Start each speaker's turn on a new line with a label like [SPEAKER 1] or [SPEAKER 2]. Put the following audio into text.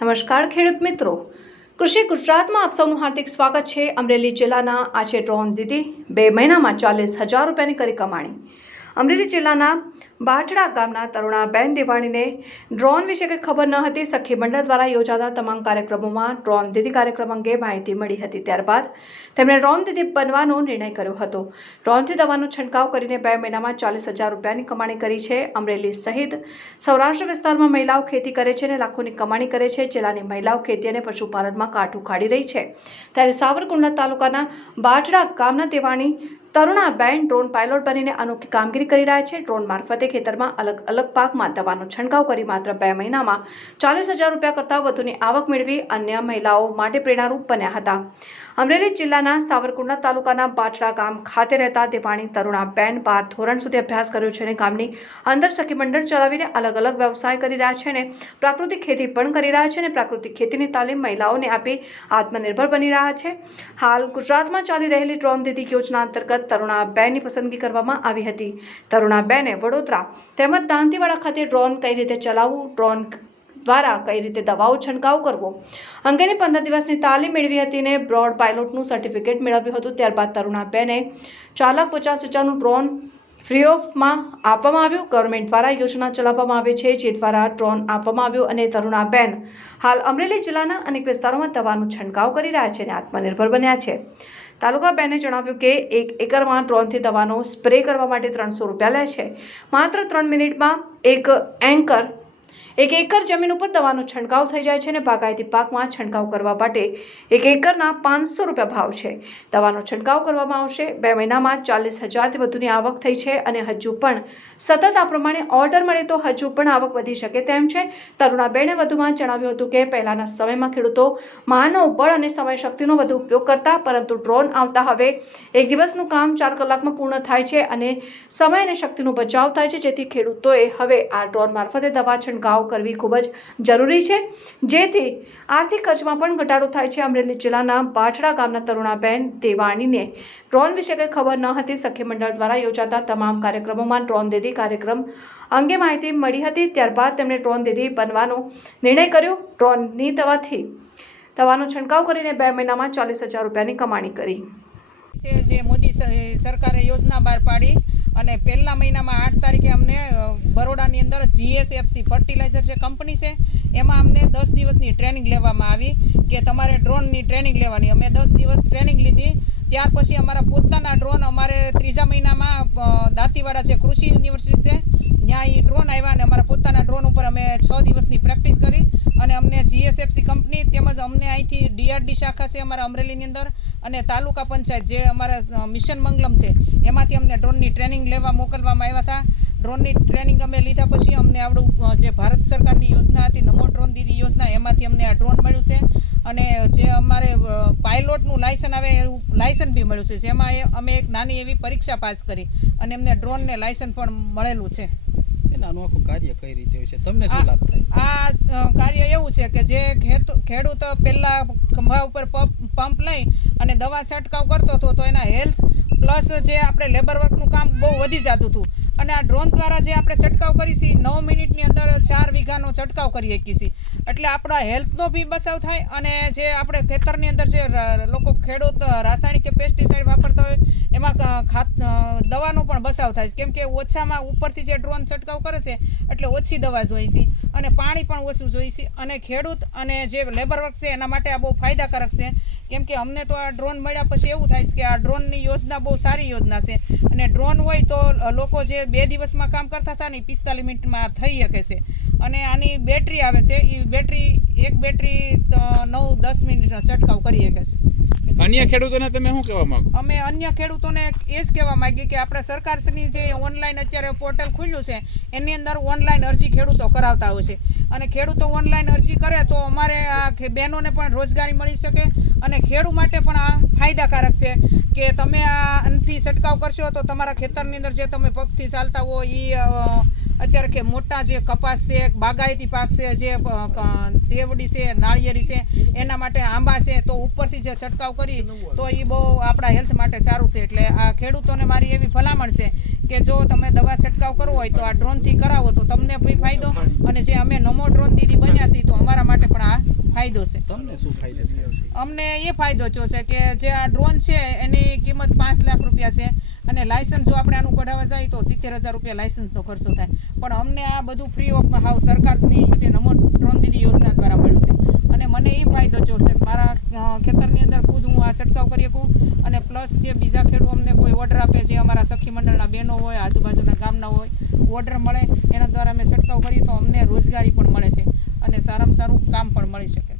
[SPEAKER 1] નમસ્કાર ખેડૂત મિત્રો. કૃષિ ગુજરાતમાં આપ સૌનું હાર્દિક સ્વાગત છે. અમરેલી જિલ્લાના આજે ડ્રોન દીદી બે મહિનામાં ચાલીસ હજાર રૂપિયાની કરી કમાણી. અમરેલી જિલ્લાના બાટડા ગામના તરુણાબેન દેવાણીને ડ્રોન વિશે કંઈ ખબર ન હતી. સખી મંડળ દ્વારા યોજાતા તમામ કાર્યક્રમોમાં ડ્રોન દીદી કાર્યક્રમ અંગે માહિતી મળી હતી. ત્યારબાદ તેમણે ડ્રોન દીદી બનવાનો નિર્ણય કર્યો હતો. ડ્રોનથી દવાનો છંટકાવ કરીને બે મહિનામાં ચાલીસ હજાર રૂપિયાની કમાણી કરી છે. અમરેલી સહિત સૌરાષ્ટ્ર વિસ્તારમાં મહિલાઓ ખેતી કરે છે અને લાખોની કમાણી કરે છે. જિલ્લાની મહિલાઓ ખેતી અને પશુપાલનમાં કાઠું કાઢી રહી છે. ત્યારે સાવરકુંડલા તાલુકાના બાટડા ગામના દેવાણી તરુણાબેન ડ્રોન પાયલોટ બનીને અનોખી કામગીરી કરી રહ્યા છે. ડ્રોન મારફતે ખેતરમાં અલગ અલગ પાકમાં દવાનો છંટકાવ કરી માત્ર બે મહિનામાં ચાલીસ હજાર રૂપિયા કરતાં વધુની આવક મેળવી અન્ય મહિલાઓ માટે પ્રેરણારૂપ બન્યા હતા. અમરેલી જિલ્લાના સાવરકુંડલા તાલુકાના બાટડા ગામ ખાતે રહેતા દેવાણી તરુણાબેન બાર ધોરણ સુધી અભ્યાસ કર્યો છે અને ગામની અંદર સખી મંડળ ચલાવીને અલગ અલગ વ્યવસાય કરી રહ્યા છે અને પ્રાકૃતિક ખેતી પણ કરી રહ્યા છે અને પ્રાકૃતિક ખેતીની તાલીમ મહિલાઓને આપી આત્મનિર્ભર બની રહ્યા છે. હાલ ગુજરાતમાં ચાલી રહેલી ડ્રોન દીદી યોજના અંતર્ગત તરુણાબેનની પસંદગી કરવામાં આવી હતી. તરુણાબેને વડોદરા તેમજ દાંતીવાડા ખાતે ડ્રોન કઈ રીતે ચલાવવું? ડ્રોન દ્વારા કઈ રીતે દવાઓ છંટકાવ કરવો? અંગેની પંદર દિવસની તાલીમ મેળવી હતી અને બ્રોડ પાયલોટનું સર્ટિફિકેટ મેળવ્યું હતું. ત્યારબાદ તરુણાબેને ચાલક પચાસ હજારનું ડ્રોન ફ્રી ઓફમાં આપવામાં આવ્યું. ગવર્મેન્ટ દ્વારા યોજના ચલાવવામાં આવે છે, જે દ્વારા ડ્રોન આપવામાં આવ્યું અને તરુણાબેન હાલ અમરેલી જિલ્લાના અનેક વિસ્તારોમાં દવાનો છંટકાવ કરી રહ્યા છે અને આત્મનિર્ભર બન્યા છે. તાલુકા બેને જણાવ્યું કે એક એકરમાં ડ્રોનથી દવાનો સ્પ્રે કરવા માટે ત્રણસો રૂપિયા લે છે. માત્ર ત્રણ મિનિટમાં એક એન્કર એક એકર જમીન ઉપર દવાનો છંટકાવ થઈ જાય છે અને બાગાયતી પાકમાં છંટકાવ કરવા માટે એક એકરના પાંચસો રૂપિયા ભાવ છે. દવાનો છંટકાવ કરવામાં આવશે. બે મહિનામાં ચાલીસ હજારથી વધુની આવક થઈ છે અને હજુ પણ સતત આ પ્રમાણે ઓર્ડર મળે તો હજુ પણ આવક વધી શકે તેમ છે. તરુણાબેને વધુમાં જણાવ્યું હતું કે પહેલાંના સમયમાં ખેડૂતો માનવ બળ અને સમય શક્તિનો વધુ ઉપયોગ કરતા, પરંતુ ડ્રોન આવતા હવે એક દિવસનું કામ ચાર કલાકમાં પૂર્ણ થાય છે અને સમય અને શક્તિનો બચાવ થાય છે, જેથી ખેડૂતોએ હવે આ ડ્રોન મારફતે દવા છંટકાવ કરવી ખૂબ જ જરૂરી છે. જેથી આર્થિક ખર્ચમાં પણ ઘટાડો થાય છે. અમરેલી જિલ્લાના બાઠડા ગામના તરુણાબેન દેવાણીને ડ્રોન વિશે કંઈ ખબર ન હતી. સખી મંડળ દ્વારા યોજાતા તમામ કાર્યક્રમોમાં ડ્રોન દીદી કાર્યક્રમ અંગે માહિતી મળી હતી. ત્યારબાદ તેમણે ડ્રોન દીદી બનવાનો નિર્ણય કર્યો. ડ્રોનની દવાથી દવાનો છંટકાવ કરીને બે મહિનામાં ચાલીસ હજાર રૂપિયાની કમાણી કરી.
[SPEAKER 2] જે મોદી સરકારે યોજના બહાર પાડી અને પહેલા મહિનામાં આઠ તારીખે અમને બરોડાની અંદર જીએસએફસી ફર્ટિલાઇઝર જે કંપની છે, એમાં અમને દસ દિવસની ટ્રેનિંગ લેવામાં આવી કે તમારે ડ્રોનની ટ્રેનિંગ લેવાની. અમે દસ દિવસ ટ્રેનિંગ લીધી ત્યાર પછી અમારા પોતાના ડ્રોન અમારે ત્રીજા મહિનામાં દાંતીવાડા છે, કૃષિ યુનિવર્સિટી છે. ત્યાં એ ડ્રોન આવ્યા અને અમારા પોતાના ડ્રોન ઉપર અમે છ દિવસની પ્રેક્ટિસ કરી અને અમને જીએસએફસી કંપની તેમજ અમને અહીંથી ડીઆરડી શાખા છે અમારા અમરેલીની અંદર અને તાલુકા પંચાયત જે અમારા મિશન મંગલમ છે, એમાંથી અમને ડ્રોનની ટ્રેનિંગ લેવા મોકલવામાં આવ્યા હતા. ડ્રોનની ટ્રેનિંગ અમે લીધા પછી અમને આપણું જે ભારત સરકારની યોજના હતી, નમો ડ્રોન દીદી યોજના, એમાંથી અમને આ ડ્રોન મળ્યું છે. અને જે અમારે પાયલોટનું લાયસન આવે એવું લાયસન બી મળ્યું છે. જેમાં એ અમે એક નાની એવી પરીક્ષા પાસ કરી અને એમને ડ્રોનને લાયસન પણ મળેલું છે.
[SPEAKER 3] આનું આખું કાર્ય કઈ રીતે છે? તમને શું લાભ થાય?
[SPEAKER 2] આ કાર્ય એવું છે કે જે ખેડૂત પહેલા ખંભા ઉપર પંપ પંપ લઈ અને દવા છંટકાવ કરતો હતો તો એના હેલ્થ પ્લસ જે આપણે લેબર વર્કનું કામ બહુ વધી જતું હતું. અને આ ડ્રોન દ્વારા જે આપણે છંટકાવ કરીશી નવ મિનિટની અંદર ચાર વીઘાનો છંટકાવ કરી શકીએ છીએ એટલે આપણા હેલ્થનો બી બચાવ થાય અને જે આપણે ખેતરની અંદર જે લોકો ખેડૂત, રાસાયણિક કે પેસ્ટિસાઇડ વાપરતા હોય, એમાં ખાત દવાનો પણ બચાવ થાય છે. કેમ કે ઓછામાં ઉપરથી જે ડ્રોન છંટકાવ કરે છે, એટલે ઓછી દવા જોઈએ છે અને પાણી પણ ઓછું જોઈએ છે. અને ખેડૂત અને જે લેબર વર્ક છે, એના માટે આ બહુ ફાયદાકારક છે. કેમ કે અમને તો આ ડ્રોન મળ્યા પછી એવું થાય છે કે આ ડ્રોનની યોજના બહુ સારી યોજના છે. અને ડ્રોન હોય તો લોકો જે બે દિવસમાં કામ કરતા હતા ને પિસ્તાલીસ મિનિટમાં થઈ શકે છે. અને આની બેટરી આવે છે એ બેટરી, એક બેટરી નવ દસ મિનિટનો છંટકાવ કરી શકે છે.
[SPEAKER 3] અન્ય ખેડૂતોને તમે શું કહેવા માંગો?
[SPEAKER 2] અમે અન્ય ખેડૂતોને એ જ કહેવા માંગીએ કે આપણે સરકારની જે ઓનલાઈન અત્યારે પોર્ટલ ખુલ્યું છે, એની અંદર ઓનલાઈન અરજી ખેડૂતો કરાવતા હોય છે. અને ખેડૂતો ઓનલાઈન અરજી કરે તો અમારે આ બહેનોને પણ રોજગારી મળી શકે અને ખેડૂ માટે પણ આ ફાયદાકારક છે કે તમે આ અંતથી છંટકાવ કરશો તો તમારા ખેતરની અંદર જે તમે પગથી ચાલતા હો એ અત્યારે કે મોટા જે કપાસ છે, બાગાયતી પાક છે, જે સેવડી છે, નાળિયેરી છે, એના માટે આંબા છે, તો ઉપરથી જે છંટકાવ કરી, તો એ બહુ આપણા હેલ્થ માટે સારું છે. એટલે આ ખેડૂતોને મારી એવી ભલામણ છે કે જો તમે દવા છંટકાવ કરવો હોય તો આ ડ્રોનથી કરાવો તો તમને બી ફાયદો અને જે અમે નમો ડ્રોન દીદી બન્યા છીએ તો અમારા માટે ફાયદો છે?
[SPEAKER 3] તમને શું ફાયદો છે?
[SPEAKER 2] અમને એ ફાયદો થયો છે કે જે આ ડ્રોન છે એની કિંમત પાંચ લાખ રૂપિયા છે. અને લાયસન્સ જો આપણે આનું કઢાવવા જાય તો સિત્તેર હજાર રૂપિયા લાયસન્સનો ખર્ચો થાય. પણ અમને આ બધું ફ્રી ઓફ હાવ સરકારની જે નમો ડ્રોન દીદી યોજના દ્વારા મળ્યું છે. અને મને એ ફાયદો થયો છે મારા ખેતરની અંદર ખુદ હું આ છંટકાવ કરી શકું. અને પ્લસ જે બીજા ખેડૂત અમને કોઈ ઓર્ડર આપે છે અમારા સખી મંડળના બહેનો હોય આજુબાજુના ગામના હોય ઓર્ડર મળે એના દ્વારા અમે છંટકાવ કરીએ તો અમને રોજગારી પણ મળે છે. અને સારામાં સારું કામ પણ મળી શકે.